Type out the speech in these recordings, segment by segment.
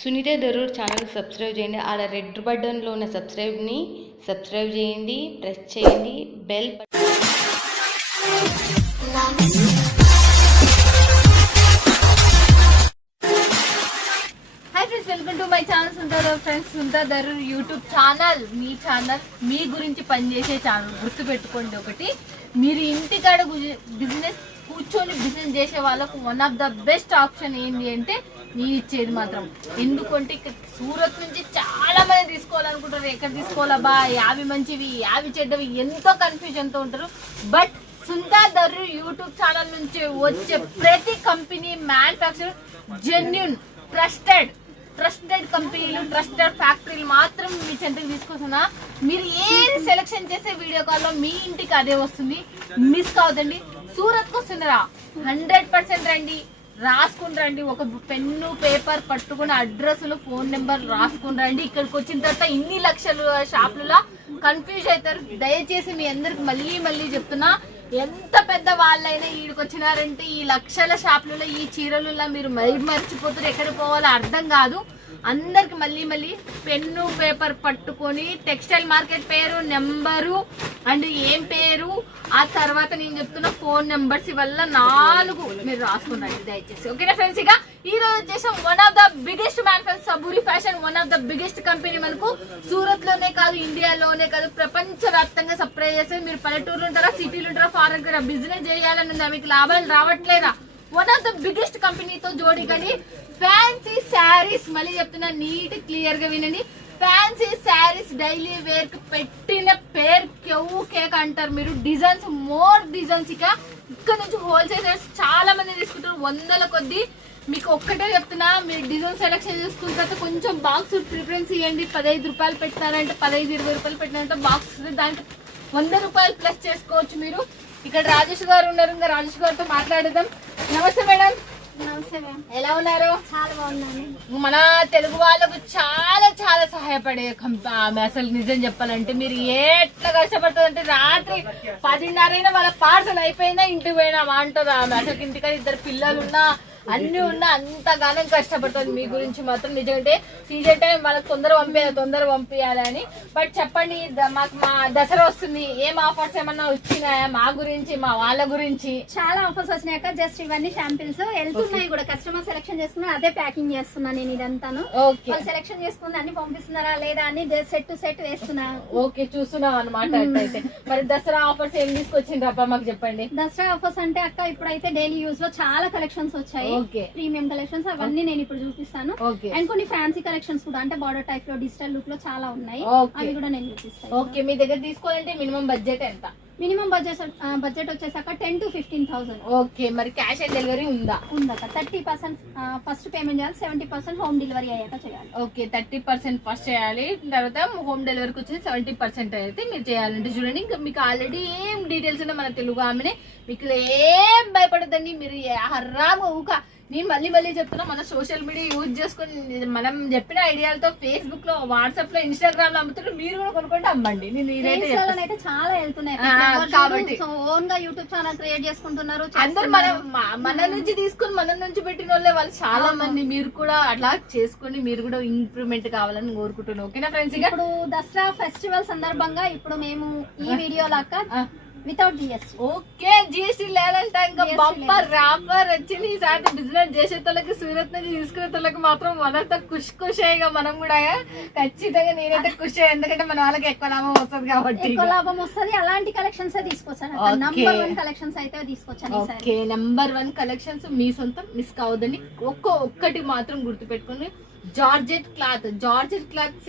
Sunitha Darur channel subscribe చేయండి. ఆడ red బటన్లో ఉన్న సబ్స్క్రైబ్ని సబ్స్క్రైబ్ చేయండి, ప్రెస్ చేయండి bell. Hi friends, welcome to my channel Sunitha friends. Sunitha Daroor YouTube channel మీ గురించి పనిచేసే ఛానల్. గుర్తుపెట్టుకోండి ఒకటి, మీరు ఇంటికాడ బిజినెస్ కూర్చొని బిజినెస్ చేసే వాళ్ళకు one of the best option ఏంటి అంటే నేను ఇచ్చేది మాత్రం. ఎందుకంటే ఇక్కడ సూరత్ నుంచి చాలా మంది తీసుకోవాలనుకుంటారు. ఎక్కడ తీసుకోవాలా, యావి మంచివి యావి చెడ్డవి, ఎంతో కన్ఫ్యూజన్తో ఉంటారు. But Sunitha Daroor YouTube channel నుంచి వచ్చే ప్రతి కంపెనీ మ్యానుఫ్యాక్చర్ జెన్యూన్ ట్రస్టెడ్ కంపెనీలు, ట్రస్టెడ్ ఫ్యాక్టరీలు మాత్రం మీ చెంతకు తీసుకొస్తున్నా. మీరు ఏది సెలెక్షన్ చేసే వీడియో కాల్లో మీ ఇంటికి అదే వస్తుంది. మిస్ కావద్దండి. సూరత్కి వస్తుందిరా, 100% రండి, రాసుకుని రండి. ఒక పెన్ను పేపర్ పట్టుకుని అడ్రస్లు ఫోన్ నెంబర్ రాసుకుని రండి. ఇక్కడికి వచ్చిన తర్వాత ఇన్ని లక్షలు షాపులలో కన్ఫ్యూజ్ అవుతారు. దయచేసి మీ అందరికి మళ్ళీ చెప్తున్నా, ఎంత పెద్ద వాళ్ళైనా ఈడికి వచ్చినారంటే ఈ లక్షల షాపులలో ఈ చీరలలో మీరు మర్చిపోతారు. ఎక్కడ పోవాలో అర్థం కాదు. అందరికి మళ్ళీ పెన్ను పేపర్ పట్టుకొని టెక్స్టైల్ మార్కెట్ పేరు, నెంబరు అండ్ ఏం పేరు, ఆ తర్వాత నేను చెప్తున్న ఫోన్ నెంబర్స్ ఇవల్ల 4 మీరు రాసుకున్నాండి దయచేసి. ఓకేనా ఫ్రెండ్స్? ఇక ఈ రోజు వచ్చేసి one of the biggest manufacturer Saburi fashion, one of the biggest company మనకు సూరత్ లోనే కాదు, ఇండియాలోనే కాదు, ప్రపంచ వ్యాప్తంగా సప్లై చేస్తే. మీరు పల్లెటూరులో ఉంటారా, సిటీలు ఉంటారా, ఫారెన్ బిజినెస్ చేయాలని ఉందా, మీకు లాభాలు రావట్లేదా? వన్ ఆఫ్ ద బిగ్గెస్ట్ కంపెనీతో జోడి కానీ ఫ్యాన్సీ శారీస్, మళ్ళీ చెప్తున్నా నీట్ క్లియర్ గా వినండి. ఫ్యాన్సీ శారీస్ డైలీ వేర్ కి పెట్టిన పేరు కెవ్వు కేక్ అంటారు. మీరు డిజైన్స్ మోర్ డిజైన్స్ ఇక్కడ నుంచి హోల్సేలర్స్ చాలా మంది తీసుకుంటారు, 100ల కొద్ది. మీకు ఒక్కటే చెప్తున్నా, మీరు డిజైన్ సెలెక్షన్ చేసుకున్న తర్వాత కొంచెం బాక్స్ ప్రిఫరెన్స్ ఇవ్వండి. 15 రూపాయలు పెట్టినారంటే 15-20 రూపాయలు పెట్టినారంటే బాక్స్ దానికి 100 రూపాయలు ప్లస్ చేసుకోవచ్చు మీరు. ఇక్కడ రాజేష్ గారు ఉన్నారు, ఇంకా రాజేష్ గారితో మాట్లాడదాం. నమస్తే మేడం. నమస్తే మ్యామ్, ఎలా ఉన్నారు? చాలా బాగున్నాను. మన తెలుగు వాళ్ళకు చాలా సహాయపడే ఆమె. అసలు నిజం చెప్పాలంటే మీరు ఎట్లా కష్టపడుతుంది అంటే రాత్రి 10:30 వాళ్ళ పార్సల్ అయిపోయిందా ఇంటికి పోయినా అంటారు ఆమె. అసలు ఇంటికాడ 2 పిల్లలు ఉన్నా అన్ని ఉన్నా అంతగానం కష్టపడుతుంది. మీ గురించి మాత్రం నిజంటే సీజన్ టైం వాళ్ళకి తొందర పంపించాలని. బట్ చెప్పండి, మాకు మా దసరా వస్తుంది, ఏం ఆఫర్స్ ఏమన్నా వచ్చినాయా మా గురించి, మా వాళ్ళ గురించి? చాలా ఆఫర్స్ వచ్చినాక జస్ట్ ఇవన్నీ షాంపిల్స్ వెళ్తున్నాయి కూడా. కస్టమర్ సెలెక్షన్ చేసుకున్నా అదే ప్యాకింగ్ చేస్తున్నా నేను ఇదంతాను. వాళ్ళు సెలెక్షన్ చేసుకుని అన్ని పంపిస్తున్నారా లేదా అని సెట్ టు సెట్ వేస్తున్నా. ఓకే, చూస్తున్నాం అనమాట. అయితే మరి దసరా ఆఫర్స్ ఏం తీసుకొచ్చిండ్రు అబ్బా మాకు చెప్పండి. దసరా ఆఫర్స్ అంటే అక్క ఇప్పుడైతే డైలీ యూజ్ లో చాలా కలెక్షన్స్ వచ్చాయి. ప్రీమియం కలెక్షన్స్ అవన్నీ నేను ఇప్పుడు చూపిస్తాను. అండ్ కొన్ని ఫ్యాన్సీ కలెక్షన్స్ కూడా, అంటే బార్డర్ టైప్ లో డిజిటల్ లుక్ లో చాలా ఉన్నాయి, అవి కూడా నేను చూపిస్తాను. ఓకే, మీ దగ్గర తీసుకోవాలంటే మినిమం బడ్జెట్ ఎంత? మినిమం బడ్జెట్ వచ్చేసాక 10 to 15,000. ఓకే, మరి క్యాష్ ఆన్ డెలివరీ ఉందక్క. 30% ఫస్ట్ పేమెంట్ చేయాలి, 70% హోమ్ డెలివరీ అయ్యాక చేయాలి. ఓకే, 30% ఫస్ట్ చేయాలి, తర్వాత హోమ్ డెలివరీకి వచ్చి 70% అయితే మీరు చేయాలంటే చూడండి. ఇంకా మీకు ఆల్రెడీ ఏం డీటెయిల్స్ ఉన్నా మన తెలుగు ఆమెనే, మీకు ఏం భయపడదండి. మీరు హర్రాము ఊక. నేను మళ్ళీ చెప్తున్నా, మన సోషల్ మీడియా యూజ్ చేసుకుని మనం చెప్పిన ఐడియాలతో ఫేస్బుక్ లో, వాట్సాప్ లో, ఇన్స్టాగ్రామ్ లో అమ్ముతుంటే మీరు కూడా కొనుక్కుంటే అమ్మండి. నేను ఇదైతే చాలా వెళ్తున్నాయి కాబట్టి ఓన్ గా యూట్యూబ్ ఛానల్ క్రియేట్ చేసుకుంటున్నారు అందరు. మన నుంచి తీసుకుని మన నుంచి పెట్టిన వాళ్ళే వాళ్ళు చాలా మంది. మీరు కూడా అట్లా చేసుకుని మీరు కూడా ఇంప్రూవ్మెంట్ కావాలని కోరుకుంటున్నాను. ఓకేనా ఫ్రెండ్స్? ఇప్పుడు దసరా ఫెస్టివల్ సందర్భంగా ఇప్పుడు మేము ఈ వీడియో లాగా వితౌట్ జిఎస్టీ. ఓకే, జిఎస్టీ లేదంట. ఇంకా బంపర్ రాపర్ వచ్చింది. ఈసారి బిజినెస్ చేసేటోళ్ళకి, సూరత్ నుంచి తీసుకునే వాళ్ళకి మాత్రం మనంతా ఖుష్ అయ్యగా మనం కూడా ఖచ్చితంగా. నేనైతే ఖుషి, ఎందుకంటే మన వాళ్ళకి ఎక్కువ లాభం వస్తుంది కాబట్టి. ఎక్కువ లాభం వస్తుంది. అలాంటి కలెక్షన్స్ తీసుకొచ్చాను. నంబర్ 1 కలెక్షన్స్ అయితే తీసుకొచ్చాను. ఓకే, నంబర్ 1 కలెక్షన్స్ మీ సొంతం. మిస్ కావద్దని. ఒక్కటి మాత్రం గుర్తు పెట్టుకుని, జార్జెట్ క్లాత్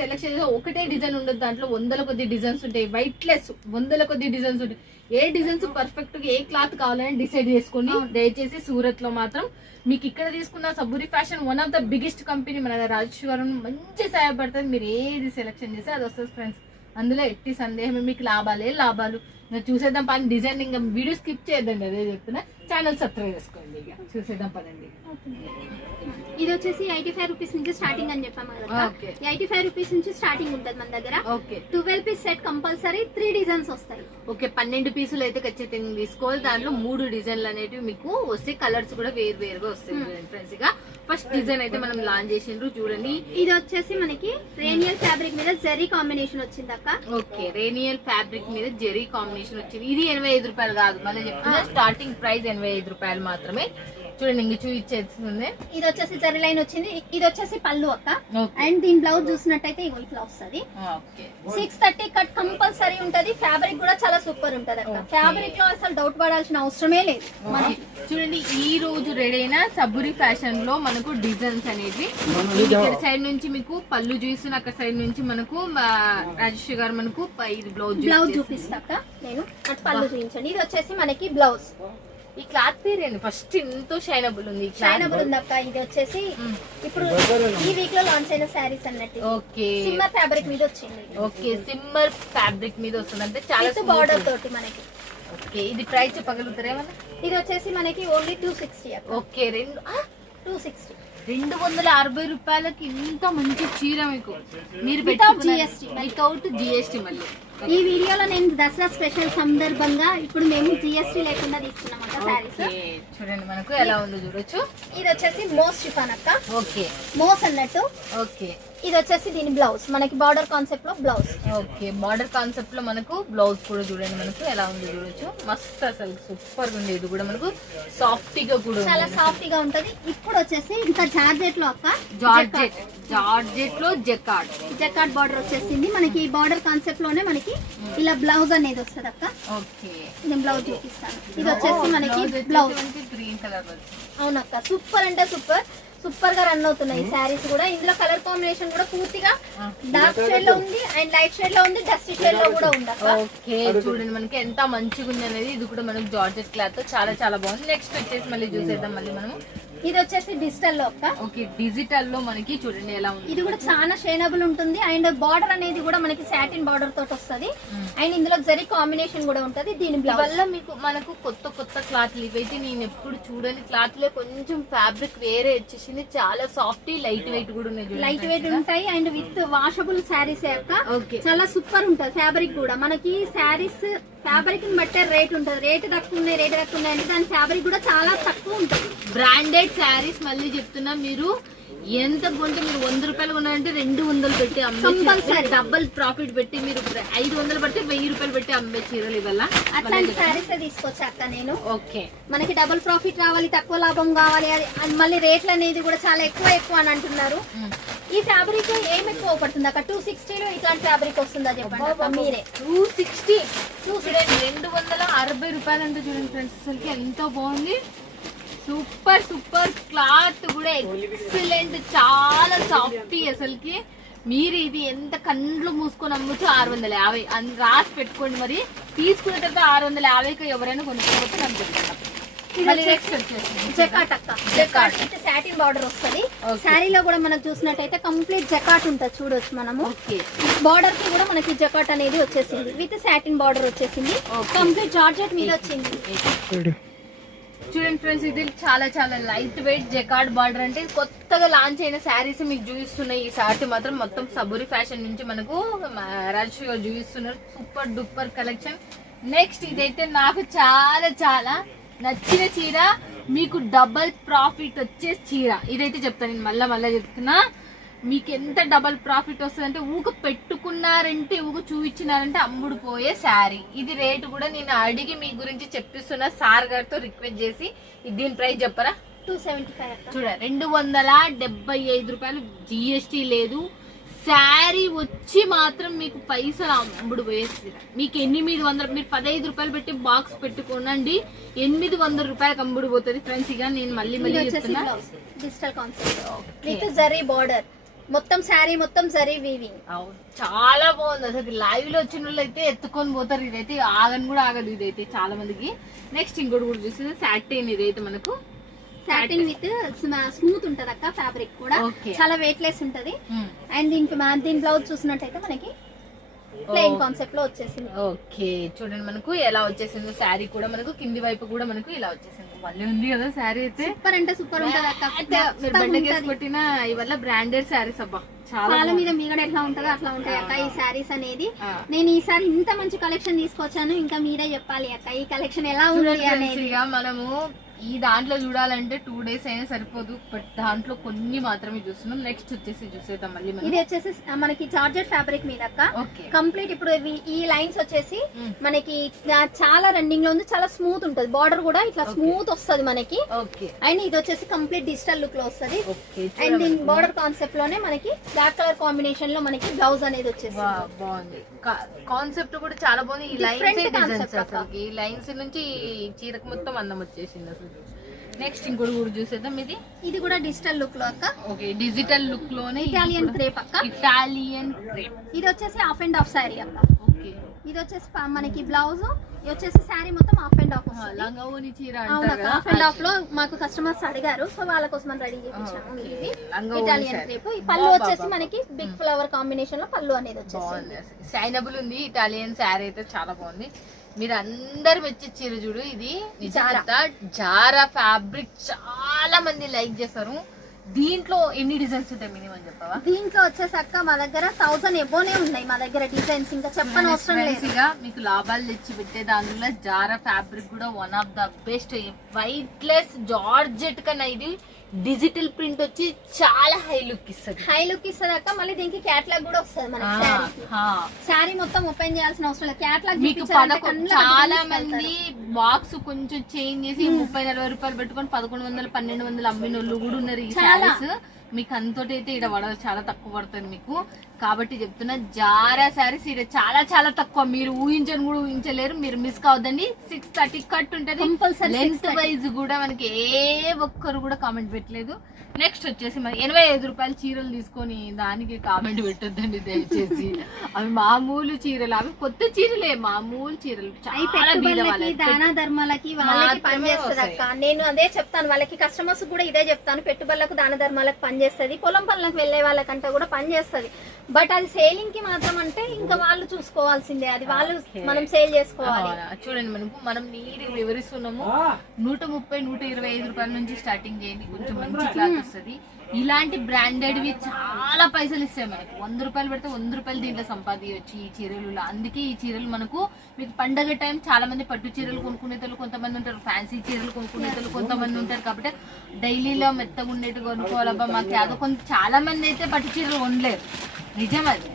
సెలెక్షన్ చేసి ఒకటే డిజైన్ ఉండదు, దాంట్లో 100ల కొద్ది డిజైన్స్ ఉంటాయి. వైట్లెస్ 100ల కొద్ది డిజైన్స్ ఉంటాయి. ఏ డిజైన్స్ పర్ఫెక్ట్ గా ఏ క్లాత్ కావాలని డిసైడ్ చేసుకుని దయచేసి సూరత్ లో మాత్రం మీకు ఇక్కడ తీసుకున్న Saburi fashion one of the biggest company. మన రాజేష్ గారు మంచి సహాయపడుతుంది. మీరు ఏది సెలెక్షన్ చేస్తే అది వస్తుంది ఫ్రెండ్స్. అందులో ఎట్టి సందేహం, మీకు లాభాలు. చూసేద్దాం పని డిజైన్. ఇంకా వీడియో స్కిప్ చేద్దండి, అదే చెప్తున్నా. ఛానల్ సబ్స్క్రైబ్ చేసుకోండి. ఇక చూసేద్దాం పదండి. ఇది వచ్చేసి 85 రూపీస్ నుంచి స్టార్టింగ్ అని చెప్పాము కదా. 85 రూపీస్ నుంచి స్టార్టింగ్ ఉంటది మన దగ్గర. 12 పీస్ సెట్ కంపల్సరీ 3 డిజైన్స్ వస్తాయి. ఓకే, 12 పీసులు అయితే ఖచ్చితంగా తీసుకోవాలి. దాంట్లో 3 డిజైన్లు అనేవి మీకు వస్తే కలర్స్ కూడా వేరు వేరుగా వస్తాయి ఫ్రెండ్స్. ఇక ఫస్ట్ డిజైన్ అయితే మనం లాంచ్ చేసిండ్రు చూడండి. ఇది వచ్చేసి మనకి రేనియల్ ఫ్యాబ్రిక్ మీద జెరీ కాంబినేషన్ వచ్చింది అక్క. ఓకే, రేనియల్ ఫ్యాబ్రిక్ మీద జెరీ కాంబినేషన్ వచ్చింది. ఇది 85 రూపాయలు కాదు, మళ్ళీ చెప్తున్నా స్టార్టింగ్ ప్రైస్ 85 రూపాయలు మాత్రమే. చూడండి ఇంక చూపించేస్తుంది. ఇది వచ్చేసి జరీ లైన్ వచ్చింది. ఇది వచ్చేసి పళ్ళు అక్క. అండ్ దీని బ్లౌజ్ చూసినట్టయితే ఇట్లా వస్తుంది. 630 కట్ కంపల్సరీ ఉంటది. ఫ్యాబ్రిక్ కూడా చాలా సూపర్ ఉంటది అక్క. ఫ్యాబ్రిక్ లో అసలు డౌట్ పడాల్సిన అవసరమే లేదు. చూడండి ఈ రోజు రెడీ అయిన సబూరి ఫ్యాషన్ లో మనకు డిజైన్స్ అనేవి ఇక్కడ సైడ్ నుంచి మీకు పళ్ళు చూస్తున్న, అక్కడ సైడ్ నుంచి మనకు రాజేష్ గారు మనకు బ్లౌజ్ చూపిస్తాక నేను పళ్ళు చూపించండి. ఇది వచ్చేసి మనకి బ్లౌజ్. ఈ క్లాత్ పేరేంటి? ఫస్ట్ ఎంతో షైనబుల్ ఉంది. షైనబుల్ ఉంది అక్క. ఇది వచ్చేసి ఇప్పుడు ఈ వీక్ లో లాంచ్ అయిన శారీస్ అన్నట్టు. ఓకే, సిమ్మర్ ఫ్యాబ్రిక్ మీద వచ్చింది. ఓకే, సిమ్మర్ ఫ్యాబ్రిక్ మీద వస్తుంది అంటే చాలా బార్డర్ తోటి మనకి. ఓకే, ఇది ప్రైస్ చెప్పగలుగుతారా ఏమన్నా? ఇది వచ్చేసి మనకి ఓన్లీ 260 అక్క. ఓకే, 260 260 రూపాయలకి ఇంత మంచి చీర మీకు మీరు వితౌట్ జిఎస్టీ. Without GST. మళ్ళీ ఈ వీడియోలో నేను దసరా స్పెషల్ సందర్భంగా ఇప్పుడు మేము జిఎస్టీ లేకుండా తీసుకున్నాం అక్క శారీస్. చూడండి మనకు ఎలా ఉందో చూడొచ్చు. ఇది వచ్చేసి మోస్ షిఫాన్ అక్క. ఓకే, మోస్ అన్నట్టు. ఓకే, ఇది వచ్చేసి దీని బ్లౌజ్ మనకి బార్డర్ కాన్సెప్ట్ లో బ్లౌజ్. ఓకే, బార్డర్ కాన్సెప్ట్ లో మనకు బ్లౌజ్ కూడా చూడండి మనకు ఎలా ఉందో చూడొచ్చు. మస్త్ అసలు సూపర్ గా ఉంది. ఇది కూడా మనకు సాఫ్ట్ గా కూడా చాలా సాఫ్ట్ గా ఉంటది. ఇప్పుడు వచ్చేసి ఇంకా జార్జెట్ లో అక్క. జార్జెట్ లో జకార్డ్ బార్డర్ వచ్చేసింది మనకి. ఈ బార్డర్ కాన్సెప్ట్ లోనే మనకి ఇలా బ్లౌజ్ అనేది వస్తుంది అక్క. ఓకే, నేను బ్లౌజ్ చూపిస్తాను. ఇది వచ్చేసి మనకి బ్లౌజ్ గ్రీన్ కలర్. అవునక్క, సూపర్ అంటే సూపర్ గా రన్ అవుతున్నాయి ఈ శారీస్ కూడా. ఇందులో కలర్ కాంబినేషన్ కూడా పూర్తిగా డార్క్ షేడ్ లో ఉంది అండ్ లైట్ షేడ్ లో ఉంది, డస్టీ షేడ్ లో కూడా ఉంది అక్క. ఓకే, చూడండి మనకి ఎంత మంచిగా ఉంది అనేది. ఇది కూడా మనకి జార్జెట్ క్లాత్ చాలా చాలా బాగుంది. నెక్స్ట్ వచ్చేసి మళ్ళీ చూసేద్దాం మళ్ళీ మనము. ఇది వచ్చేసి డిజిటల్ లో అక్క. ఓకే, డిజిటల్ లో మనకి చూడండి ఎలా ఉంది. ఇది కూడా చాలా షైనబుల్ ఉంటుంది అండ్ బార్డర్ అనేది కూడా మనకి సాటిన్ బార్డర్ తోటి వస్తుంది అండ్ ఇందులో జరీ కాంబినేషన్ కూడా ఉంటది. దీని వల్ల మీకు మనకు కొత్త క్లాత్లు ఇవైతే నేను ఎప్పుడు చూడని క్లాత్ లో కొంచెం ఫ్యాబ్రిక్ వేరే వచ్చేసింది. చాలా సాఫ్ట్ లైట్ వెయిట్ కూడా ఉన్నాయి. లైట్ వెయిట్ ఉంటాయి అండ్ విత్ వాషబుల్ శారీస్ అక్క. చాలా సూపర్ ఉంటది ఫ్యాబ్రిక్ కూడా. మనకి శారీస్ ఫ్యాబ్రిక్ ని బట్టే రేట్ ఉంటది. రేట్ తక్కువ ఉన్నాయి అంటే దాని ఫ్యాబ్రిక్ కూడా చాలా తక్కువ ఉంటుంది. బ్రాండెడ్ శారీస్ మళ్ళీ చెప్తున్నా, మీరు ఎంత కొంటే మీరు 100 రూపాయలు కొన్నారంటే 200 పెట్టి అమ్మే, డబుల్ ప్రాఫిట్ పెట్టి మీరు 500 పడితే 1000 రూపాయలు పెట్టి అమ్మే చీరలు ఇవల్ల అట్లాంటి శారీస్ తీసుకొచ్చాక నేను. ఓకే, మనకి డబుల్ ప్రాఫిట్ రావాలి, తక్కువ లాభం కావాలి, అది మళ్ళీ రేట్లు అనేది కూడా చాలా ఎక్కువ అని అంటున్నారు. ఈ ఫ్యాబ్రిక్ ఏం ఎక్కువ పడుతుంది అక్క? 260 లో ఇట్లాంటి ఫ్యాబ్రిక్ వస్తుందా చెప్పండి మీరే. 260 260 రూపాయలు అంటే చూడండి ఫ్రెండ్స్, అసలుకి ఎంతో బాగుంది. సూపర్ క్లాత్ కూడా ఎక్సలెంట్, చాలా సాఫ్ట్. అసలుకి మీరు ఇది ఎంత కండ్లు మూసుకొని అమ్మచ్చు 650 అని రాసి పెట్టుకోండి. మరి తీసుకునేటప్పుడు 650కి ఎవరైనా కొనుక్కోవచ్చు అని చెప్తాను. జకాట్ అక్క. జకాట్ విత్ సాటిన్ బార్డర్ వస్తుంది. శారీలో కూడా మనకు చూసినట్టయితే కంప్లీట్ జకాట్ ఉంటుంది చూడొచ్చు మనము. బార్డర్ కి కూడా మనకి జకాట్ అనేది వచ్చేసింది విత్ సాటిన్ బార్డర్ వచ్చేసింది. కంప్లీట్ జార్జెట్ మీద వచ్చింది. చూడండి ఫ్రెండ్స్, ఇది చాలా లైట్ వెయిట్ జకార్డ్ బార్డర్. అంటే కొత్తగా లాంచ్ అయిన శారీస్ మీకు చూపిస్తున్నాయి. ఈ సారీ మాత్రం మొత్తం సబూరి ఫ్యాషన్ నుంచి మనకు రాజేష్ గారు చూపిస్తున్నారు. Super duper collection. నెక్స్ట్ ఇదైతే నాకు చాలా నచ్చిన చీర, మీకు డబల్ ప్రాఫిట్ వచ్చే చీర. ఇదైతే చెప్తాను నేను మళ్ళా చెప్తున్నా. మీకు ఎంత డబల్ ప్రాఫిట్ వస్తుందంటే ఊక పెట్టుకున్నారంటే ఊక చూపించినారంటే అమ్ముడు పోయే శారీ. ఇది రేటు కూడా నేను అడిగి మీ గురించి చెప్పిస్తున్నా సార్ గారితో రిక్వెస్ట్ చేసి. దీని ప్రైస్ చెప్పరా? 275. చూడ 275 రూపాయలు, జిఎస్టీ లేదు. శారీ వచ్చి మాత్రం మీకు పైసలు అమ్ముడు పోయేసి మీకు 800, మీరు 15 రూపాయలు పెట్టి బాక్స్ పెట్టుకోనండి 800 రూపాయలకు అమ్ముడు పోతుంది ఫ్రెండ్స్. ఇక నేను మళ్ళీ చెప్తున్నా, digital concept with zari border, మొత్తం శారీ మొత్తం జరీ వీవింగ్. చాలా బాగుంది. అసలు లైవ్ లో వచ్చిన వాళ్ళు అయితే ఎత్తుకొని పోతారు. ఇదైతే ఆగని కూడా ఆగదు ఇదైతే చాలా మందికి. నెక్స్ట్ ఇంకోటి కూడా చూస్తుంది సాటిన్. ఇదైతే మనకు సాటిన్ విత్ స్మూత్ ఉంటది అక్క. ఫ్యాబ్రిక్ కూడా చాలా వెయిట్ లెస్ ఉంటది. అండ్ దీని బ్లౌజ్ చూసినట్టయితే మనకి ప్లెయిన్ కాన్సెప్ట్ లో వచ్చేసింది. ఓకే, చూడండి మనకు ఎలా వచ్చేసింది. శారీ కూడా మనకు కింది వైపు కూడా మనకు ఇలా వచ్చేసింది. మళ్ళీ ఉంది కదా శారీ అయితే సూపర్ అంటే సూపర్ ఉంటది అక్క. మీరు బండకి వేసి కొట్టిన ఇవల్ల బ్రాండెడ్ శారీస్ అబ్బా చాలా పాల మీద మీగడ ఎట్లా ఉంటుందో అట్లా ఉంటాయి అక్క ఈ శారీస్ అనేది. నేను ఈసారి ఇంత మంచి కలెక్షన్ తీసుకొచ్చాను, ఇంకా మీరే చెప్పాలి అక్క ఈ కలెక్షన్ ఎలా ఉంది అనేది. ఇక మనము ఈ దాంట్లో చూడాలంటే 2 days అయినా సరిపోదు, బట్ దాంట్లో కొన్ని మాత్రమే చూస్తున్నాం. నెక్స్ట్ వచ్చేసి చూసేద్దాం మళ్ళీ మనం. ఇది వచ్చేసి మనకి జార్జెట్ ఫ్యాబ్రిక్ మీద అక్క కంప్లీట్. ఇప్పుడు ఈ లైన్స్ వచ్చేసి మనకి చాలా రన్నింగ్ లో ఉంది, చాలా స్మూత్ ఉంటది. బార్డర్ కూడా ఇట్లా స్మూత్ వస్తది మనకి. అండ్ ఇది వచ్చేసి కంప్లీట్ డిజిటల్ లుక్ లో వస్తది. అండ్ దీని బార్డర్ కాన్సెప్ట్ లోనే మనకి బ్లాక్ కలర్ కాంబినేషన్ లో మనకి బ్లౌజ్ అనేది వచ్చేసి బాగుంది. కాన్సెప్ట్ కూడా చాలా బాగుంది. ఈ లైన్స్ ఈ లైన్స్ నుంచి చీరకు మొత్తం అందం వచ్చేసింది అసలు. నెక్స్ట్ ఇంకోటి కూడా చూసేద్దాం. ఇది కూడా డిజిటల్ లుక్ లో అక్క. ఓకే, డిజిటల్ లుక్ లోనే ఇటాలియన్ క్రేప్ అక్క. Italian crepe. ఇది వచ్చేసి హాఫ్ అండ్ హాఫ్ సారీ అక్క. ఓకే, ఇది వచ్చేసి మనకి బ్లౌజ్, ఇది వచ్చేసి సారీ మొత్తం హాఫ్ అండ్ హాఫ్. లంగావోని చీర హాఫ్ అండ్ హాఫ్ లో మాకు కస్టమర్స్ అడిగారు, సో వాళ్ళ కోసం మనం రెడీ చేయించాము. ఇది ఇటాలియన్ క్రేప్. ఈ పళ్ళు వచ్చేసి మనకి బిగ్ ఫ్లవర్ కాంబినేషన్ లో పళ్ళు అనేది వచ్చేసి షైనబుల్ ఉంది. ఇటాలియన్ శారీ అయితే చాలా బాగుంది. మీరు అందరు వచ్చి చీర చూడు. ఇది జారా ఫ్యాబ్రిక్ చాలా మంది లైక్ చేస్తారు. దీంట్లో ఎన్ని డిజైన్స్ ఉంటాయి మినిమం చెప్పవా? దీంట్లో వచ్చేసాక మా దగ్గర 1000 ఎబోనే ఉన్నాయి మా దగ్గర డిజైన్స్, ఇంకా చెప్పని అవసరం లేదు. మీకు లాభాలు తెచ్చి పెట్టే దానిలో జారా ఫ్యాబ్రిక్ కూడా one of the best. Weightless georgette కన్నా ఇది డిజిటల్ ప్రింట్ వచ్చి చాలా హై లుక్ ఇస్తుంది అక్క. మళ్ళీ దీనికి క్యాట్లాగ్ కూడా వస్తుంది మన శారీ మొత్తం ఓపెన్ చేయాల్సిన అవసరం లేదు. క్యాట్లాగ్ మీకు చాలా మంది బాక్స్ కొంచెం చేంజ్ చేసి 30-40 రూపాయలు పెట్టుకొని 1100-1200 అమ్మిన వాళ్ళు కూడా ఉన్నారు. ఈ శారీస్ మీకు అంతటి అయితే ఇక్కడ పడదు, చాలా తక్కువ పడుతుంది మీకు. కాబట్టి చెప్తున్నా జారా శారీస్ ఇక్కడ చాలా చాలా తక్కువ, మీరు ఊహించని కూడా ఊహించలేరు. మీరు మిస్ కావద్దండి. 630 కట్ ఉంటది. లెంత్ వైజ్ కూడా మనకి ఏ ఒక్కరు కూడా కామెంట్ పెట్టలేదు. నెక్స్ట్ వచ్చేసి మరి 85 రూపాయలు చీరలు తీసుకొని దానికి కామెంట్ పెట్టొద్దండి దయచేసి. అవి మామూలు చీరలు, అవి కొత్త చీరలే, మామూలు చీరలు. దాన ధర్మాలకి వాళ్ళకి పనిచేస్తుంది అక్క. నేను అదే చెప్తాను వాళ్ళకి, కస్టమర్స్ కూడా ఇదే చెప్తాను. పెట్టుబడులకు దాన ధర్మాలకు పనిచేస్తుంది, పొలం పనులకు వెళ్లే వాళ్ళకంటే కూడా పనిచేస్తుంది. బట్ అది సేలింగ్ కి మాత్రం అంటే ఇంకా వాళ్ళు చూసుకోవాల్సిందే, అది వాళ్ళు మనం సేల్ చేసుకోవాలి. చూడండి మనం నీరు వివరిస్తున్నాము. 130-125 రూపాయల నుంచి స్టార్టింగ్ చేయండి, కొంచెం మంచి క్లాత్ వస్తుంది. ఇలాంటి బ్రాండెడ్ వి చాలా పైసలు ఇస్తాయి మనకి. 100 రూపాయలు పెడితే 100 రూపాయలు దీంట్లో సంపాదించవచ్చు ఈ చీరలు. అందుకే ఈ చీరలు మనకు మీకు పండగ టైం చాలా మంది పట్టు చీరలు కొనుక్కునేతలు కొంతమంది ఉంటారు, ఫ్యాన్సీ చీరలు కొనుక్కునేతలు కొంతమంది ఉంటారు. కాబట్టి డైలీలో మెత్తగా ఉండేట్టు కొనుక్కోవాలబ్బా మాకు యాదో చాలా మంది అయితే పట్టు చీరలు కొనలేరు, నిజం అది.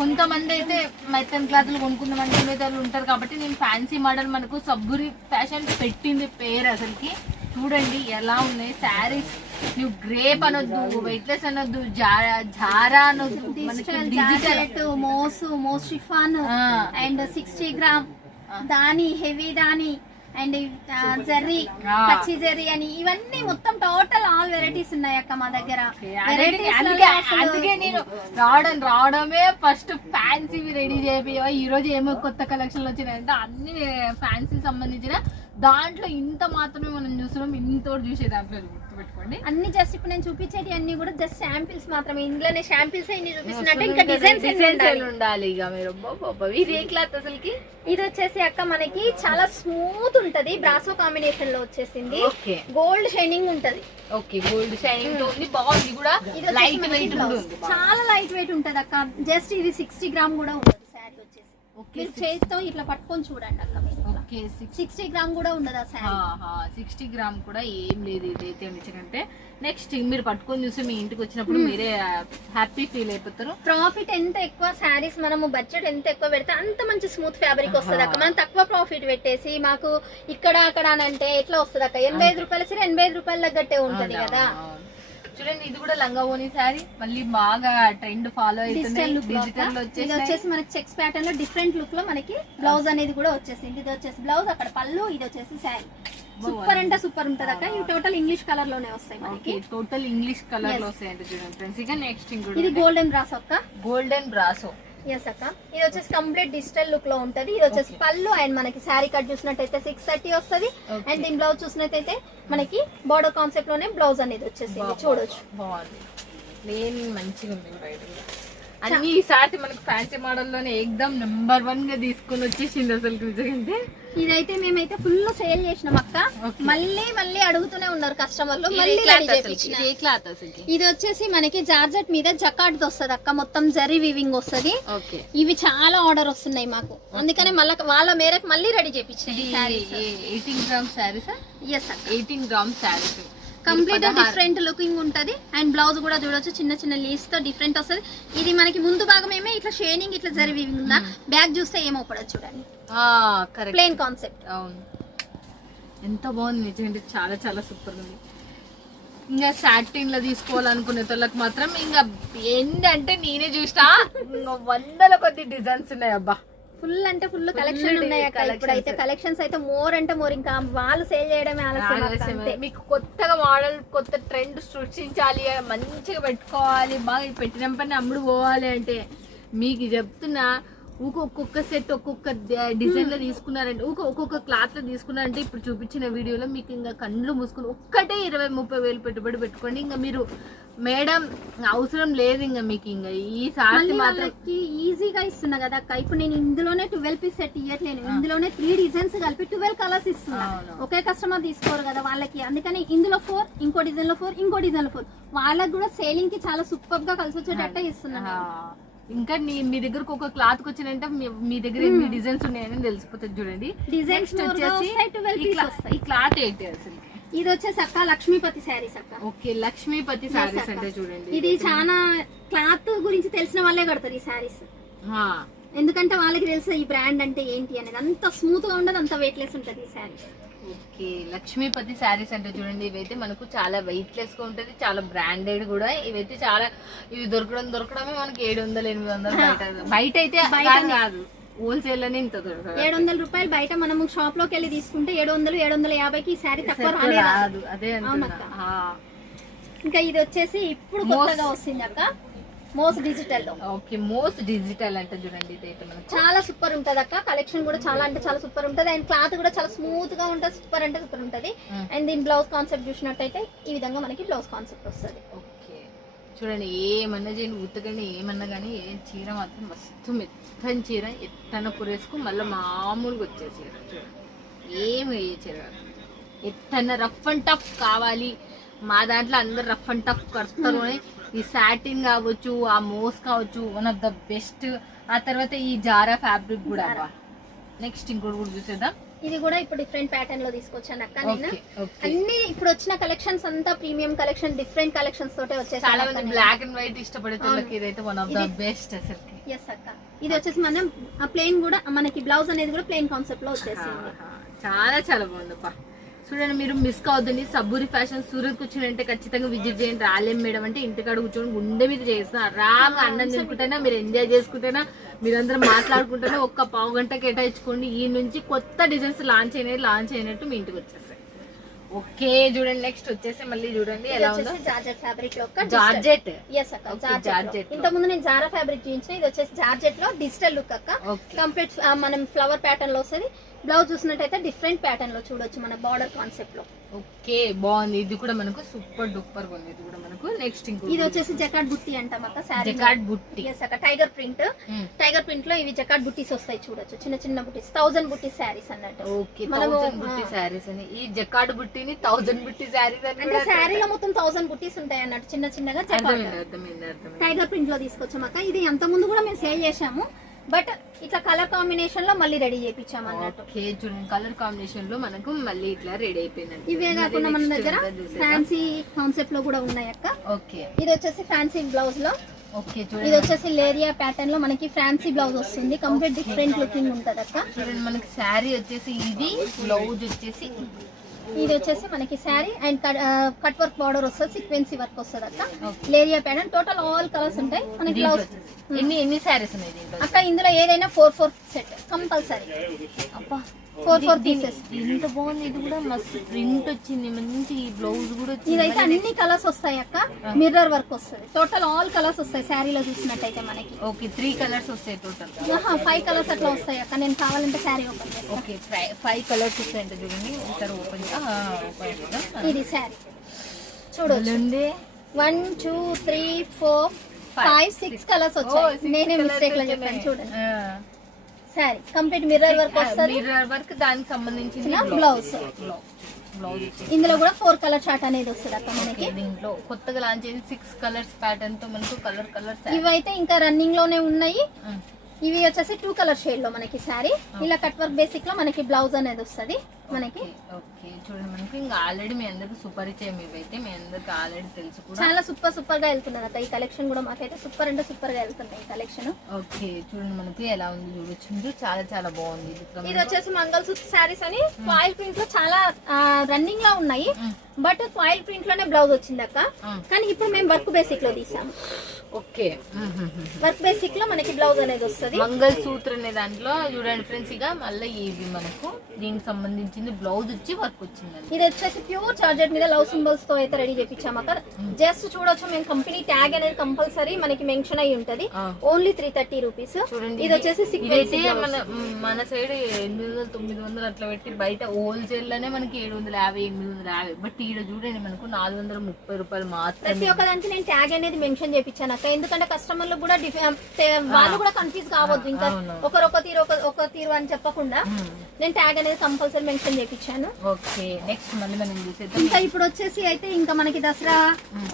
కొంతమంది అయితే మెత్తన్ క్లాత్లు కొనుక్కున్న మంది ఉంటారు. కాబట్టి నేను ఫ్యాన్సీ మోడల్ మనకు సబ్బురి ఫ్యాషన్ పెట్టింది పేరు అసలుకి. చూడండి ఎలా ఉన్నాయి శారీస్. నువ్వు గ్రేప్ అనొద్దు, వెయిట్లెస్ అనొద్దు, జారా అనొద్దు, digital moss chiffon and 60 gram దాని హెవీ దాని అండ్ జర్రీ పచ్చి జర్రీ అని ఇవన్నీ మొత్తం టోటల్ ఆల్ వెరైటీస్ ఉన్నాయి అక్క మా దగ్గర. అందుకే నేను రావడమే ఫస్ట్ ఫ్యాన్సీ రెడీ చేయ. ఈ రోజు ఏమో కొత్త కలెక్షన్లు వచ్చినాయంటే అన్ని ఫ్యాన్సీ సంబంధించిన దాంట్లో ఇంత మాత్రమే మనం చూస్తున్నాం. ఇంత చూసే దాంట్లో గుర్తుపెట్టుకోండి. అన్ని జస్ట్ ఇప్పుడు నేను చూపించేటి అన్ని కూడా జస్ట్ శాంపిల్స్ మాత్రమే. ఇందులోనే శాంపిల్స్ చూపిస్తున్నట్టు ఇంకా డిజైన్స్ ఉండాలి. ఇక మీరు ఇది ఏ క్లాత్ అసలుకి? ఇది వచ్చేసి అక్క మనకి చాలా స్మూత్ ఉంటది, బ్రాసో కాంబినేషన్ లో వచ్చేసింది. గోల్డ్ షైనింగ్ ఉంటది. ఓకే, గోల్డ్ షైనింగ్ తో ఉంది, బాగుంది కూడా. లైట్ వెయిట్ చాలా లైట్ వెయిట్ ఉంటది అక్క. జస్ట్ ఇది 60 గ్రామ్ కూడా ఉంటది శారీ వచ్చేసి. మీరు చేతితో ఇట్లా పట్టుకొని చూడండి అక్క. మీరు 60 గ్రామ్ కూడా ఉండదు ఆ శారీ. 60 గ్రామ్ కూడా ఏం లేదు ఇదైతే. ఎందుకంటే నెక్స్ట్ మీరు పట్టుకొని చూసి మీ ఇంటికి వచ్చినప్పుడు మీరే హ్యాపీ ఫీల్ అయిపోతారు. ప్రాఫిట్ ఎంత ఎక్కువ శారీస్ మనము బడ్జెట్ ఎంత ఎక్కువ పెడితే అంత మంచి స్మూత్ ఫ్యాబ్రిక్ వస్తుంది అక్క. మనం తక్కువ ప్రాఫిట్ పెట్టేసి మాకు ఇక్కడ అక్కడ అని అంటే ఎట్లా వస్తుంది అక్క? 85 రూపాయల సరే 85 రూపాయల తగ్గట్టే ఉంటది కదా. చూడండి ఇది కూడా లంగావోని శారీ, మళ్ళీ బాగా ట్రెండ్ ఫాలో అవుతుంది. డిజిటల్ లో వచ్చేసి మనకి చెక్స్ ప్యాటర్న్ లో డిఫరెంట్ లుక్ లో మనకి బ్లౌజ్ అనేది కూడా వచ్చేసింది. ఇది వచ్చేసి బ్లౌజ్, అక్కడ పళ్ళు, ఇది వచ్చేసి శారీ. సూపర్ అంటే సూపర్ ఉంటది అక్క. ఇవి టోటల్ ఇంగ్లీష్ కలర్ లోనే వస్తాయి మనకి. టోటల్ ఇంగ్లీష్ కలర్ లో వస్తాయి అంటే చూడండి ఫ్రెండ్స్. ఇక నెక్స్ట్ ఇది గోల్డెన్ బ్రాసో అక్క. గోల్డెన్ బ్రాసో ఎస్ అక్క. ఇది వచ్చేసి కంప్లీట్ డిజిటల్ లుక్ లో ఉంటది. ఇది వచ్చేసి పళ్ళు అండ్ మనకి శారీ కట్ చూసినట్టయితే 630 వస్తుంది. అండ్ దీని బ్లౌజ్ చూసినట్టయితే మనకి బోర్డర్ కాన్సెప్ట్ లోనే బ్లౌజ్ అనేది వచ్చేసింది. చూడొచ్చు, బాగుంది, ప్లేన్ మంచిగా ఉంది. అన్ని ఈసారి మనకి ఫ్యాన్సీ మోడల్ లోనే ఎక్దమ్ నెంబర్ 1 గా తీసుకొని వచ్చేసింది అసలు. నిజంగా ఇదైతే మేమైతే ఫుల్ సేల్ చేసినాం అక్క. మళ్ళీ అడుగుతూనే ఉన్నారు కస్టమర్లు. మళ్ళీ రెడీ చేయించిన. ఏ క్లాత్ అసలు? ఇది వచ్చేసి మనకి జార్జెట్ మీద జకాట్ వస్తుంది అక్క, మొత్తం జరీ వీవింగ్ వస్తుంది. ఓకే. ఇవి చాలా ఆర్డర్ వస్తున్నాయి మాకు, అందుకనే మళ్ళీ వాళ్ళ మేరకు మళ్ళీ రెడీ చేయించిన 18 గ్రామ్ శారీస్. ఎస్ అక్క, 18 gram saris complete different looking ఉంటది. అండ్ బ్లౌజ్ కూడా చూడొచ్చు, చిన్న చిన్న లీవ్స్ తో డిఫరెంట్ వస్తుంది. ఇది మనకి ముందు భాగం ఏమే ఇట్లా షైనింగ్, ఇట్లా జరీ వీవింగ్ ఉందా, బ్యాక్ చూస్తే ఏమవుపడదు చూడండి. Plain concept. అవును, ఎంత బాగుంది నిజంగా, చాలా చాలా సూపర్ ఉంది. ఇంకా సాటిన్ లో తీసుకోవాలనుకునే వాళ్ళకి మాత్రం ఇంకా ఏంటంటే నేనే చూసినా వందల కొద్ది డిజైన్స్ ఉన్నాయి. అబ్బా, ఫుల్ అంటే ఫుల్ కలెక్షన్ ఉన్నాయి అక్క. ఇప్పుడైతే కలెక్షన్స్ అయితే మోర్ అంటే మోర్, ఇంకా వాళ్ళు సేల్ చేయడమే ఆలస్యం. మీకు కొత్తగా మోడల్, కొత్త ట్రెండ్ సృష్టించాలి, మంచిగా పెట్టుకోవాలి, బాగా పెట్టిన పని అమ్ముడు పోవాలి అంటే మీకు చెప్తున్నా, ఒక్కొక్క సెట్ ఒక్కొక్క డిజైన్ లో తీసుకున్నారంటే, ఒక్కొక్క క్లాత్ లో తీసుకున్నారంటే ఇప్పుడు చూపించిన వీడియోలో మీకు ఇంకా కళ్ళు మూసుకుని ఒక్కటే 20-30 వేలు పెట్టుబడి పెట్టుకోండి. ఇంకా మీరు మేడం అవసరం లేదు ఇంకా మీకు. ఇంకా ఈసారి మాత్రం ఈజీగా ఇస్తున్నా కదా అక్క. ఇప్పుడు నేను ఇందులోనే 12 పీస్ సెట్ ఇవ్వట్లేను, ఇందులోనే 3 డిజైన్స్ కలిపి 12 కలర్స్ ఇస్తున్నా. ఒకే కస్టమర్ తీసుకోరు కదా వాళ్ళకి, అందుకని ఇందులో 4, ఇంకో డిజైన్ లో 4, ఇంకో డిజైన్ లో 4, వాళ్ళకి కూడా సేలింగ్ కి చాలా సూపర్ గా కలిసి వచ్చేటట్టే ఇస్తున్నా. ఇంకా మీ దగ్గరకు ఒక క్లాత్ కి వచ్చినంటే మీ దగ్గర ఎన్ని డిజైన్స్ ఉన్నాయని తెలిసిపోతుంది. చూడండి, డిజైన్స్ వచ్చేసి ఈ క్లాత్ ఏంటి అసలు? ఇది వచ్చేసి అక్క లక్ష్మీపతి శారీస్ అక్క. ఓకే, లక్ష్మీపతి శారీస్ అంటే చూడండి, ఇది చాలా క్లాత్ గురించి తెలిసిన వాళ్ళే కడతారు ఈ శారీస్. ఎందుకంటే వాళ్ళకి తెలుసు ఈ బ్రాండ్ అంటే ఏంటి అనేది. అంత స్మూత్ గా ఉండదు, అంత వెయిట్ లెస్ ఉంటది ఈ శారీస్. ఓకే, లక్ష్మీపతి శారీస్ అంటే చూడండి, ఇవైతే మనకు చాలా వెయిట్ లెస్ గా ఉంటది, చాలా బ్రాండెడ్ కూడా. ఇవైతే చాలా, ఇవి దొరకడమే మనకి 700-800 బయట అయితే కాదు, హోల్సేల్ అని ఇంత 700 రూపాయలు బయట మనము షాప్ లోకి వెళ్ళి తీసుకుంటే 700-750కి ఈ శారీ తక్కువ రాదు. అదే ఇంకా ఇది వచ్చేసి ఇప్పుడు కొత్తగా వస్తుంది అక్క, మోస్ట్ డిజిటల్ లో. ఓకే, మోస్ట్ డిజిటల్ అంటే చూడండి, ఇదైతే మనకు చాలా సూపర్ ఉంటది అక్క. కలెక్షన్ కూడా చాలా అంటే చాలా సూపర్ ఉంటది. అండ్ క్లాత్ కూడా చాలా స్మూత్ గా ఉంటది, సూపర్ అంటే సూపర్ ఉంటది. అండ్ దీని బ్లౌజ్ కాన్సెప్ట్ చూసినట్టయితే ఈ విధంగా మనకి బ్లౌజ్ కాన్సెప్ట్ వస్తుంది. ఓకే, చూడండి, ఏమన్నా చేయండి, ఉత్తకండి ఏమన్నా కానీ, ఏ చీర మాత్రం మస్తు మెత్తని చీర, ఎట్టన పురేసుకు మళ్ళీ మామూలుగా వచ్చే చీర. చూడండి, ఏమి ఏ చీర ఎట్టన రఫ్ అండ్ టఫ్ కావాలి, మా దాంట్లో అందరు రఫ్ అండ్ టఫ్ కడతారు. ఈ సాటిన్ కావచ్చు, ఆ మోస్ కావచ్చు, వన్ ఆఫ్ ద బెస్ట్. ఆ తర్వాత ఈ జారా ఫ్యాబ్రిక్ కూడా. నెక్స్ట్ ఇంకోటి కూడా చూసేద్దాం. ఇది కూడా ఇప్పుడు డిఫరెంట్ ప్యాటర్న్ లో తీసుకొచ్చాను అక్క నేను. అన్ని ఇప్పుడు వచ్చిన కలెక్షన్స్ అంతా ప్రీమియం కలెక్షన్, డిఫరెంట్ కలెక్షన్స్ తోటే వచ్చేసి. చాలా మంది బ్లాక్ అండ్ వైట్ ఇష్టపడే వాళ్ళకి ఇదైతే వన్ ఆఫ్ ద బెస్ట్ అసలు. ఎస్ అక్క, ఇది వచ్చేసి మనం ఆ ప్లెయిన్ కూడా మనకి బ్లౌజ్ అనేది కూడా ప్లెయిన్ కాన్సెప్ట్ లో వచ్చేసింది. చాలా చాలా బాగుందప్ప. చూడండి, మీరు మిస్ కావద్దండి. సబ్బూరి ఫ్యాషన్ సూరత్ కూర్చుంటే ఖచ్చితంగా విజిట్ చేయండి. రాలేం మేడం అంటే ఇంటికాడ కూర్చొని గుండె మీద చేసిన రాగా అన్నం తినుకుంటేనా, మీరు ఎంజాయ్ చేసుకుంటేనా, మీరందరూ మాట్లాడుకుంటేనే ఒక్క పావు గంట కేటాయించుకోండి. ఈ నుంచి కొత్త డిజైన్స్ లాంచ్ అయినట్టు మీ ఇంటికి వచ్చేస్తాయి. ఓకే, చూడండి, నెక్స్ట్ వచ్చేసి మళ్ళీ చూడండి ఎలా ఉందో. జార్జెట్ ఫ్యాబ్రిక్ లో జార్జెట్. ఎస్ అక్క, జార్జెట్. ఇంత ముందు నేను జారా ఫ్యాబ్రిక్ చూపించిన, ఇది వచ్చేసి జార్జెట్ లో డిజిటల్ లుక్ అక్క. కంప్లీట్ మనం ఫ్లవర్ ప్యాటర్న్ లో వస్తుంది. బ్లౌజ్ చూసినట్టయితే డిఫరెంట్ ప్యాటర్న్ లో చూడొచ్చు, మన బార్డర్ కాన్సెప్ట్ లో. ఓకే, బాగుంది. ఇది కూడా మనకు సూపర్ డూపర్ ఉంది. ఇది కూడా మనకు నెక్స్ట్ ఇంకో, ఇది వచ్చేసి జకాట్ బుట్టి అంటాం అక్క. జకాట్ బుట్టి. ఎస్ అక్క, టైగర్ ప్రింట్ లో ఇవి జకాట్ బుట్టీస్ వస్తాయి చూడొచ్చు, చిన్న చిన్న బుట్టీస్, 1000 బుట్టి శారీస్ అన్నట్టు. ఓకే, 1000 బుట్టి శారీస్ అని. ఈ జకాట్ బుట్టిని 1000 బుట్టి శారీస్ అంటే శారీలో మొత్తం 1000 బుట్టీస్ ఉంటాయి అన్నట్టు, చిన్న చిన్నగా టైగర్ ప్రింట్ లో తీసుకొచ్చాం అక్క. ఇది అంత ముందు కూడా మేము సేల్ చేసాము, బట్ ఇట్లా కలర్ కాంబినేషన్ లో మళ్ళీ రెడీ చేయించాము అన్నట్టు. చూడండి, కలర్ కాంబినేషన్ లో మనకు మళ్ళీ ఇట్లా రెడీ అయిపోయింది. ఇవే కాకుండా మన దగ్గర ఫ్యాన్సీ కాన్సెప్ట్ లో కూడా ఉన్నాయి అక్క. ఓకే, ఇది వచ్చేసి ఫ్యాన్సీ బ్లౌజ్ లో. ఓకే, ఇది వచ్చేసి లేరియా ప్యాటర్న్ లో మనకి ఫ్యాన్సీ బ్లౌజ్ వస్తుంది. కంప్లీట్ డిఫరెంట్ లుకింగ్ ఉంటది అక్క. చూడండి, మనకి శారీ వచ్చేసి ఇది, బ్లౌజ్ వచ్చేసి ఇది వచ్చేసి మనకి sari and cut work border వస్తుంది, సీక్వెన్సీ వర్క్ వస్తుంది అక్క. Leheriya pattern, total all colours ఉంటాయి మనకి. బ్లౌజ్ ఎన్ని శారీస్ ఉన్నాయి అక్క? ఇందులో ఏదైనా 4 సెట్ కంపల్సరీ. అబ్బా, 4 పీసెస్. ఎంత బాగుంది. ఇది కూడా మస్తు ప్రింట్ వచ్చింది, మంచి బ్లౌజ్ కూడా వచ్చింది. ఇదైతే అన్ని కలర్స్ వస్తాయి అక్క, మిర్రర్ వర్క్ వస్తుంది. టోటల్ ఆల్ కలర్స్ వస్తాయి శారీలో చూసినట్టయితే మనకి. ఓకే, 3 కలర్స్ వస్తాయి టోటల్. 5 కలర్స్ అట్లా వస్తాయి అక్క. నేను కావాలంటే శారీ ఓపెన్ చేస్తాను. ఓకే, 5 కలర్స్ వస్తాయంట. చూడండి, ఒకసారి ఓపెన్ చేద్దాం. ఇది శారీ చూడండి, 1 2 3 4 5 6 కలర్స్ వచ్చాయి. నేనే మిస్టేక్ లో చెప్పాను చూడండి. శారీ కంప్లీట్ మిర్రర్ వర్క్ వస్తుంది, మిర్రర్ వర్క్ దానికి సంబంధించిన బ్లౌజ్. బ్లౌజ్ ఇందులో కూడా 4 కలర్ చార్ట్ అనేది వస్తుంది అక్క మనకి. దీంట్లో కొత్తగా లాంచ్ అయింది 6 కలర్స్ ప్యాటర్న్ తో మనకు కలర్ ఇవైతే ఇంకా రన్నింగ్ లోనే ఉన్నాయి. ఇవి వచ్చేసి 2 కలర్ షేడ్ లో మనకి శారీ ఇలా కట్ వర్క్ బేసిక్ లో మనకి బ్లౌజ్ అనేది వస్తుంది మనకి. ఓకే చూడండి మనకి ఇంకా ఆల్రెడీ మీ అందరికి సుపరిచయం, ఇవైతే మీ అందరికి ఆల్రెడీ తెలుసు కూడా. చాలా సూపర్ గా వెళ్తున్నది అక్క ఈ కలెక్షన్ కూడా, మాకైతే సూపర్ అంటే సూపర్ గా వెళ్తున్నాయి ఈ కలెక్షన్. ఓకే చూడండి మనకి ఎలా ఉంది చూడొచ్చు, చాలా బాగుంది. ఇది వచ్చేసి మంగళసూత్ర శారీస్ అని ఫాయిల్ ప్రింట్ లో చాలా రన్నింగ్ లో ఉన్నాయి, బట్ ఫాయిల్ ప్రింట్ లోనే బ్లౌజ్ వచ్చింది అక్క. కానీ ఇప్పుడు మేము వర్క్ బేసిక్ లో తీసాము. ఓకే వర్క్ బేసిక్ లో మనకి బ్లౌజ్ అనేది వస్తుంది. మంగళసూత్ర అనే దాంట్లో చూడండి ఫ్రెండ్స్, ఇక మళ్ళీ ఇవి మనకు దీనికి సంబంధించింది బ్లౌజ్ వచ్చి వర్క్ వచ్చిందండి. ఇది వచ్చేసి ప్యూర్ చార్జెట్ మీద లవ్ సింబల్స్ తో అయితే రెడీ చేపించాము అక్కడ. జస్ట్ చూడొచ్చు మేము కంపెనీ ట్యాగ్ అనేది కంపల్సరీ మనకి మెన్షన్ అయ్యి ఉంటది. Only 330 rupees. ఇది వచ్చేసి మన సైడ్ 800 900 అట్లా పెట్టి బయట హోల్సేల్ లోనే మనకి 750 850. బట్ ఈడ చూడండి మనకు 430 రూపాయలు మాత్రమే. ప్రతి ఒక్క దానికి నేను ట్యాగ్ అనేది మెన్షన్ చేపించాను అక్క, ఎందుకంటే కస్టమర్లు కూడా వాళ్ళు కూడా కన్ఫ్యూజ్ కావద్దు. ఇంకా ఒక తీరు అని చెప్పకుండా నేను ట్యాగ్ అనేది కంపల్సరీ మెన్షన్ చేపించాను. ఓకే నెక్స్ట్ మళ్ళీ మనం చూసేద్దాం. ఇంకా ఇప్పుడు వచ్చేసి అయితే ఇంకా మనకి దసరా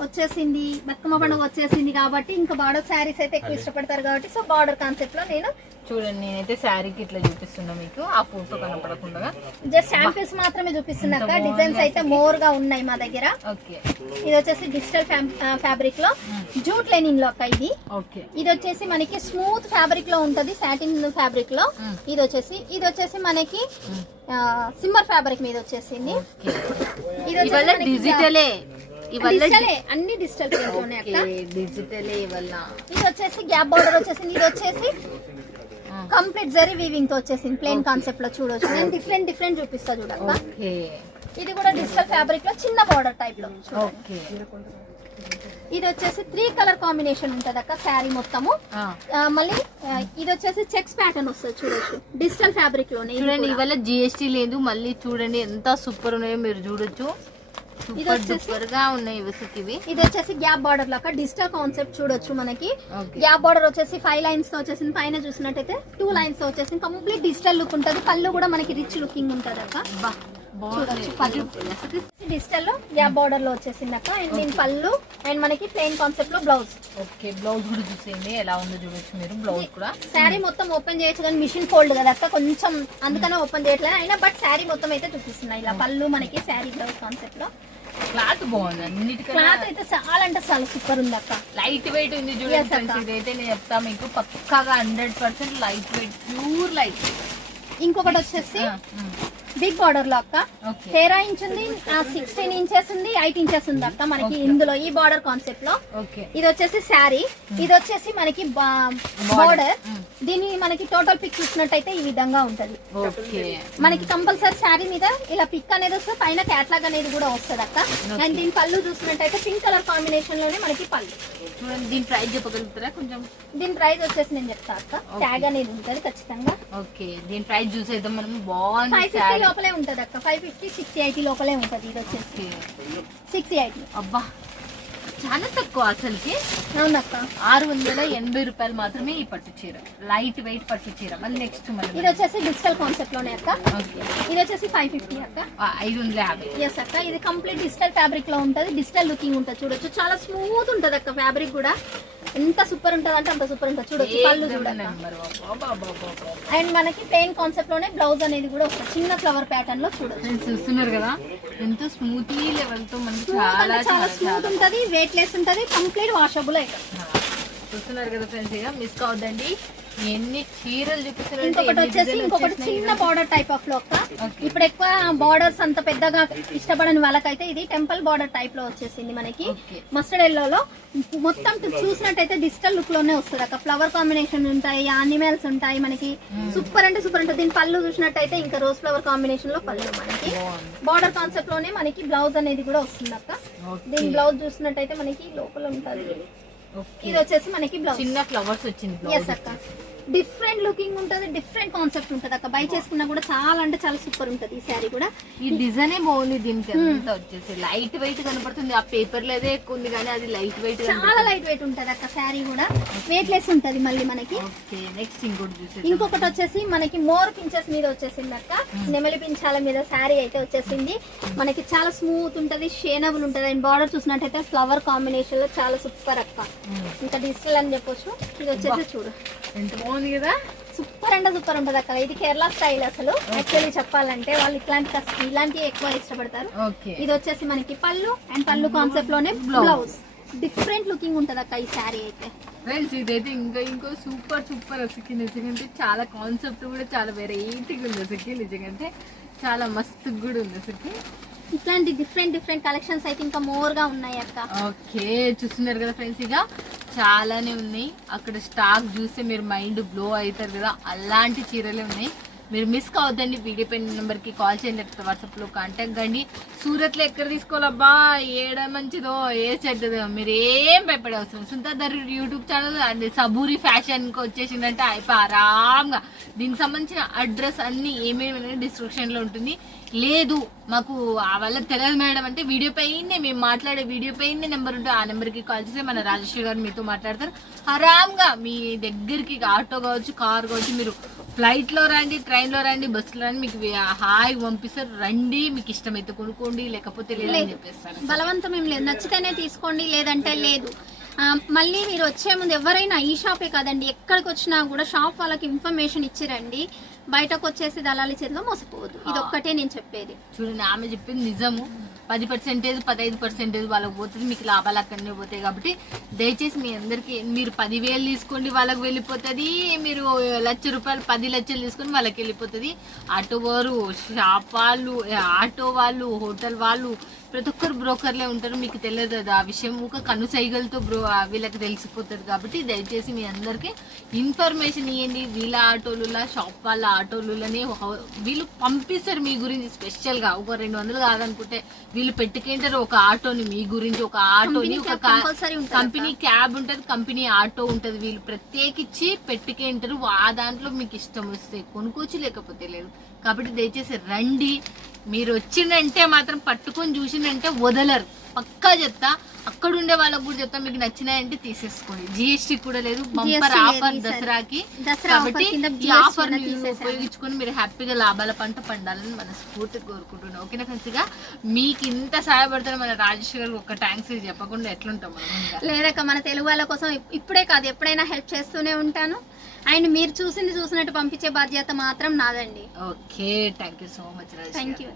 వచ్చేసింది, బతుకమ్మ పండుగ వచ్చేసింది కాబట్టి ఇంకా బార్డర్ శారీస్ అయితే ఎక్కువ ఇష్టపడతారు కాబట్టి సో బార్డర్ కాన్సెప్ట్ లో నేను చూడండి నేనైతే శారీకి ఇట్లా చూపిస్తున్నా మీకు, ఆ ఫోటో కనపడకుండా జస్ట్ శాంపిల్స్ మాత్రమే చూపిస్తున్నాక. డిజైన్స్ అయితే మోర్ గా ఉన్నాయి మా దగ్గర. ఓకే ఇది వచ్చేసి డిజిటల్ ఫ్యాబ్రిక్ లో జూట్ లెనిన్ లో అక్క ఇది. ఓకే ఇది వచ్చేసి మనకి స్మూత్ ఫ్యాబ్రిక్ లో ఉంటది, సాటిన్ ఫ్యాబ్రిక్ లో. ఇది వచ్చేసి మనకి సిమ్మర్ ఫ్యాబ్రిక్ మీద వచ్చేసింది. ఇది డిజిటలే అన్ని డిజిటల్ ప్రింట్ ఉన్నాయి అక్క. డిజిటలే ఇవల్ల. ఇది వచ్చేసి గ్యాప్ బార్డర్ వచ్చేసింది. ఇది వచ్చేసి కంప్లీట్ జరీ వీవింగ్ తో వచ్చేసింది ప్లేన్ కాన్సెప్ట్ లో చూడొచ్చు. నేను డిఫరెంట్ చూపిస్తా చూడక్క. ఇది కూడా డిజిటల్ ఫ్యాబ్రిక్ లో చిన్న బార్డర్ టైప్ లో. ఇది వచ్చేసి 3 కలర్ కాంబినేషన్ ఉంటది అక్క శారీ మొత్తము. మళ్ళీ ఇది వచ్చేసి చెక్స్ ప్యాటర్న్ వస్తుంది చూడొచ్చు డిజిటల్ ఫ్యాబ్రిక్ లోనే. చూడండి ఇవాళ GST లేదు, మళ్ళీ చూడండి ఎంత సూపర్ ఉన్నాయో మీరు చూడొచ్చు. సూపర్ గా ఉన్నాయి ఇవి. ఇది వచ్చేసి గ్యాప్ బార్డర్ లాగా డిజిటల్ కాన్సెప్ట్ చూడొచ్చు మనకి. గ్యాప్ బార్డర్ వచ్చేసి 5 లైన్స్ తో వచ్చేసింది, పైన చూసినట్టయితే 2 లైన్స్ తో వచ్చేసింది. కంప్లీట్ డిజిటల్ లుక్ ఉంటది, పళ్ళు కూడా మనకి రిచ్ లుకింగ్ ఉంటది అక్క. చూడొచ్చు పళ్ళు డిజిటల్ లో గ్యాప్ బార్డర్ లో వచ్చేసింది అక్క. అండ్ దీని పళ్ళు అండ్ మనకి ప్లెయిన్ కాన్సెప్ట్ లో బ్లౌజ్. ఓకే బ్లౌజ్ కూడా చూసేయండి ఎలా ఉందో చూడొచ్చు మీరు. బ్లౌజ్ కూడా శారీ మొత్తం ఓపెన్ చేయొచ్చు కానీ మిషన్ ఫోల్డ్ కదా అక్క, కొంచెం అందుకనే ఓపెన్ చేయట్లేదు అయినా. బట్ శారీ మొత్తం అయితే చూపిస్తున్నాయి ఇలా పళ్ళు మనకి శారీ బ్లౌజ్ కాన్సెప్ట్ లో. క్లాత్ బాగుంది, అన్నిటికన్నా క్లాత్ అయితే చాలా అంటే చాలా సూపర్ ఉంది అక్క. లైట్ వెయిట్ ఉంది చూడండి. ఇదైతే నేను చెప్తా మీకు పక్కాగా 100% లైట్ వెయిట్, ప్యూర్ లైట్. ఇంకొకటి వచ్చేసి బిగ్ బార్డర్ లో అక్క 13 ఇంచ్ ఉంది, 16 ఇంచెస్ ఉంది, 8 ఇంచెస్ ఉంది అక్క మనకి ఇందులో ఈ బార్డర్ కాన్సెప్ట్ లో. ఇది వచ్చేసి శారీ, ఇది వచ్చేసి మనకి బార్డర్. దీని మనకి టోటల్ పిక్ చూసినట్టయితే ఈ విధంగా ఉంటది. మనకి కంపల్సరీ శారీ మీద ఇలా పిక్ అనేది వస్తుంది, పైన క్యాట్లాగ్ అనేది కూడా వస్తుంది అక్క. అండ్ దీని పళ్ళు చూసినట్టయితే పింక్ కలర్ కాంబినేషన్ లోనే మనకి పళ్ళు. చూడండి దీని ప్రైస్ చెప్పగలుగుతారా కొంచెం? దీని ప్రైస్ వచ్చేసి నేను చెప్తా అక్క, ట్యాగ్ అనేది ఉంటది ఖచ్చితంగా. ఓకే దీని ప్రైస్ చూసేద్దాం మనం. బాగుంది, 550 లోపలే ఉంటది అక్క. 550 680 లోపలే ఉంటది. ఇది వచ్చేసి 680. అబ్బా చాలా తక్కువ అసలుకి. అవునక్క 680 రూపాయలు మాత్రమే ఈ పట్టు చీర, లైట్ వెయిట్ పట్టు చీర. మళ్ళీ నెక్స్ట్ మళ్ళీ ఇది వచ్చేసి డిజిటల్ కాన్సెప్ట్ లోనే అక్క. ఇది వచ్చేసి 550 అక్క. 550. ఎస్ అక్క, ఇది కంప్లీట్ డిజిటల్ ఫ్యాబ్రిక్ లో ఉంటది, డిజిటల్ లుకింగ్ ఉంటది చూడొచ్చు. చాలా స్మూత్ ఉంటది అక్క ఫ్యాబ్రిక్ కూడా, ఎంత సూపర్ ఉంటది అంటే అంత సూపర్ ఉంటది చూడొచ్చు. పళ్ళు చూడండి. అండ్ మనకి ప్లెయిన్ కాన్సెప్ట్ లోనే బ్లౌజ్ అనేది కూడా వస్తుంది, చిన్న ఫ్లవర్ ప్యాటర్న్ లో చూడొచ్చు. చూస్తున్నారు కదా ఎంత స్మూతీ లెవెల్ తో మనకి చాలా స్మూత్ ఉంటది, వెయిట్ లెస్ ఉంటది, కంప్లీట్ వాషబుల్ అయితే. చూస్తున్నారు కదా ఫ్రెండ్స్, ఇక మిస్ కావద్దండి. ఎన్ని చీరలు చూపిస్తున్నారు. ఇంకొకటి చిన్న బార్డర్ టైప్ ఆఫ్ లో అక్క. ఇప్పుడు ఎక్కువ బార్డర్స్ అంత పెద్దగా ఇష్టపడని వాళ్ళకైతే ఇది టెంపుల్ బార్డర్ టైప్ లో వచ్చేసింది మనకి. మస్టర్డ్ ఎల్లో మొత్తం చూసినట్టయితే డిజిటల్ లుక్ లోనే వస్తుంది అక్క. ఫ్లవర్ కాంబినేషన్ ఉంటాయి, యానిమల్స్ ఉంటాయి మనకి. సూపర్ అంటే సూపర్ ఉంటుంది. దీని పళ్ళు చూసినట్టయితే ఇంకా రోజ్ ఫ్లవర్ కాంబినేషన్ లో పళ్ళు మనకి. బార్డర్ కాన్సెప్ట్ లోనే మనకి బ్లౌజ్ అనేది కూడా వస్తుంది అక్క. దీని బ్లౌజ్ చూసినట్టయితే మనకి లోపల ఉంటుంది. ఇది వచ్చేసి మనకి బ్లౌజ్ చిన్న ఫ్లవర్స్ వచ్చింది. ఎస్ అక్క. డిఫరెంట్ లుకింగ్ ఉంటది, డిఫరెంట్ కాన్సెప్ట్ ఉంటది అక్క. బై చేసుకున్నా కూడా చాలా అంటే చాలా సూపర్ ఉంటది ఈ శారీ కూడా. ఈ డిజైన్ బాగుంది, దీనికి అంతా వచ్చేసి లైట్ వెయిట్ కనపడుతుంది. ఆ పేపర్ లేదే ఎక్కువ ఉంది కానీ అది లైట్ వెయిట్, చాలా లైట్ వెయిట్ ఉంటది అక్క. శారీ కూడా వెయిట్ లెస్ ఉంటది మళ్ళీ మనకి. ఓకే, నెక్స్ట్ ఇంకోటి చూసేసి ఇంకొకటి వచ్చేసి మనకి మోర్ పించెస్ మీద వచ్చేసింది అక్క. నెమలి పించాల మీద శారీ అయితే వచ్చేసింది మనకి. చాలా స్మూత్ ఉంటది, షేనబుల్ ఉంటది. అండ్ బార్డర్ చూసినట్టయితే ఫ్లవర్ కాంబినేషన్ లో చాలా సూపర్ అక్క. ఇంకా డిజిటల్ అని చెప్పొచ్చు. ఇది వచ్చేసి చూడు ఎంత బాగుంది కదా, సూపర్ అంటే సూపర్ ఉంటది అక్క. ఇది కేరళ స్టైల్ అసలు. యాక్చువల్లీ చెప్పాలంటే వాళ్ళు ఇలాంటివి ఎక్కువ ఇష్టపడతారు. ఓకే, ఇది వచ్చేసి మనకి పళ్ళు అండ్ పళ్ళు కాన్సెప్ట్ లోనే బ్లౌజ్. డిఫరెంట్ లుకింగ్ ఉంటది అక్క ఈ శారీ అయితే. ఫ్రెండ్స్ ఇదైతే ఇంకో సూపర్ అసలు నిజంగా చాలా కాన్సెప్ట్ కూడా చాలా వెరైటీగా ఉంది అసలు. నిజంగా చాలా మస్తు కూడా ఉంది అసలు. ఇట్లాంటి డిఫరెంట్ కలెక్షన్స్ అయితే ఇంకా మోర్ గా ఉన్నాయి అక్క. ఓకే, చూస్తున్నారు కదా ఫ్రెండ్స్, ఇక చాలానే ఉన్నాయి. అక్కడ స్టాక్ చూస్తే మీరు మైండ్ బ్లో అవుతారు కదా, అలాంటి చీరలే ఉన్నాయి. మీరు మిస్ కావద్దండి. వీడియో పైన నెంబర్కి కాల్ చేయండి, లేకపోతే వాట్సాప్లో కాంటాక్ట్ కండి. సూరత్లో ఎక్కడ తీసుకోవాలబ్బా, ఏడ మంచిదో ఏ చెడ్డదో మీరు ఏం భయపడే అవసరం. సుందర్ యూట్యూబ్ ఛానల్ అండ్ సబూరి ఫ్యాషన్కి వచ్చేసిందంటే అయిపోయి ఆరాంగా. దీనికి సంబంధించిన అడ్రస్ అన్ని ఏమేమి డిస్క్రిప్షన్లో ఉంటుంది. లేదు మాకు వాళ్ళ తెలియదు మేడం అంటే వీడియో పైనే మేము మాట్లాడే వీడియో పైనే నెంబర్ ఉంటుంది. ఆ నెంబర్కి కాల్ చేస్తే మన రాజేశ్వరి గారు మీతో మాట్లాడతారు. ఆరాంగా మీ దగ్గరికి ఆటో కావచ్చు, కార్ కావచ్చు, మీరు ఫ్లైట్లో రండి, ట్రైన్లో రండి, బస్సులో రండి, మీకు హాయిగా పంపిస్తారు. రండి, మీకు ఇష్టమైతే కొనుక్కోండి, లేకపోతే లేదని చెప్పేస్తారు. బలవంతం ఏం లేదు, నచ్చితేనే తీసుకోండి, లేదంటే లేదు. మళ్ళీ మీరు వచ్చే ముందు ఎవరైనా ఈ షాపే కాదండి, ఎక్కడికి వచ్చినా కూడా షాప్ వాళ్ళకి ఇన్ఫర్మేషన్ ఇచ్చిరండి. బయటకు వచ్చేసి దళాలి చేతిలో మోసపోవద్దు. ఇది ఒక్కటే నేను చెప్పేది. చూడండి, ఆమె చెప్పింది నిజము. 10%, 15% వాళ్ళకి పోతుంది, మీకు లాభాలు అక్కడనే పోతాయి. కాబట్టి దయచేసి మీ అందరికి మీరు 10,000 తీసుకోండి, వాళ్ళకి వెళ్ళిపోతుంది. మీరు ₹1,00,000 10 లక్షలు తీసుకొని వాళ్ళకి వెళ్ళిపోతుంది. ఆటో వారు, షాప్ వాళ్ళు, ఆటో వాళ్ళు, హోటల్ వాళ్ళు, ప్రతి ఒక్కరు బ్రోకర్లే ఉంటారు. మీకు తెలియదు కదా ఆ విషయం. ఒక కనుసైగలతో వీళ్ళకి తెలిసిపోతుంది. కాబట్టి దయచేసి మీ అందరికి ఇన్ఫర్మేషన్ ఇవ్వండి. వీళ్ళ ఆటోలులా, షాప్ వాళ్ళ ఆటోలులనే వీళ్ళు పంపిస్తారు మీ గురించి స్పెషల్గా. ఒక 200 కాదనుకుంటే వీళ్ళు పెట్టుకుంటారు ఒక ఆటోని మీ గురించి. ఒక ఆటోని ఒక కంపెనీ క్యాబ్ ఉంటుంది, కంపెనీ ఆటో ఉంటుంది. వీళ్ళు ప్రత్యేకించి పెట్టుకుంటారు. ఆ దాంట్లో మీకు ఇష్టం వస్తే కొనుక్కోవచ్చు, లేకపోతే లేదు. కాబట్టి దయచేసి రండి. మీరు వచ్చిందంటే మాత్రం పట్టుకొని చూసిందంటే వదలరు, పక్కా చెప్తా. అక్కడ ఉండే వాళ్ళకు కూడా చెప్తా, మీకు నచ్చినాయంటే తీసేసుకోండి. జిఎస్టీ కూడా లేదు, బంపర్ ఆఫర్ దసరాకి. కాబట్టి ఈ ఆఫర్ ఉపయోగించుకొని మీరు హ్యాపీగా లాభాల పంట పండాలని మన స్ఫూర్తిగా కోరుకుంటున్నాం. ఓకేనా ఫ్రెండ్స్? గా మీకు ఇంత సహాయపడతారు మన రాజేశ్వరి గారు. ఒక థ్యాంక్స్ చెప్పకుండా ఎట్లుంటాం మనం. లేదక్క, మన తెలుగు వాళ్ళ కోసం ఇప్పుడే కాదు ఎప్పుడైనా హెల్ప్ చేస్తూనే ఉంటాను. అండ్ మీరు చూసినట్టు పంపించే బాధ్యత మాత్రం నాదండి. Okay, thank you so much. Thank you.